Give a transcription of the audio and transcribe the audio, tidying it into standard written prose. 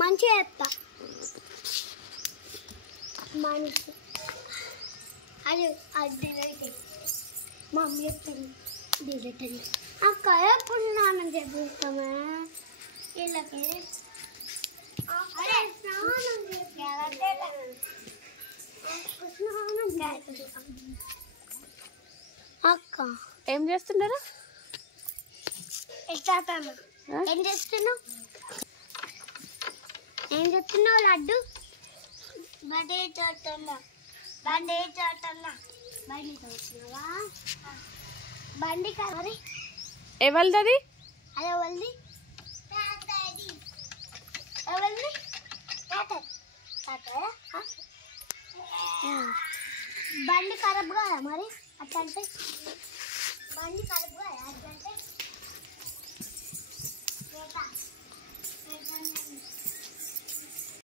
మంచిగా చెప్తా మనిషి అది అది మమ్మీ చెప్తాను డిలీట్ అక్క ఎప్పుడు స్నానం చేపిస్తామే వీళ్ళకి అక్క ఏం చేస్తున్నారు? ఏం చేస్తున్నావు లడ్డు? బండి చూస్తున్నా బండి చూస్తున్నావా? బండి కావాలి ఎవరిది? అది ఎవరిది? ఎవరిది? బండి ఖరాబ్ కాదా మరి అట్లా అంటే బండి ఖరాబ్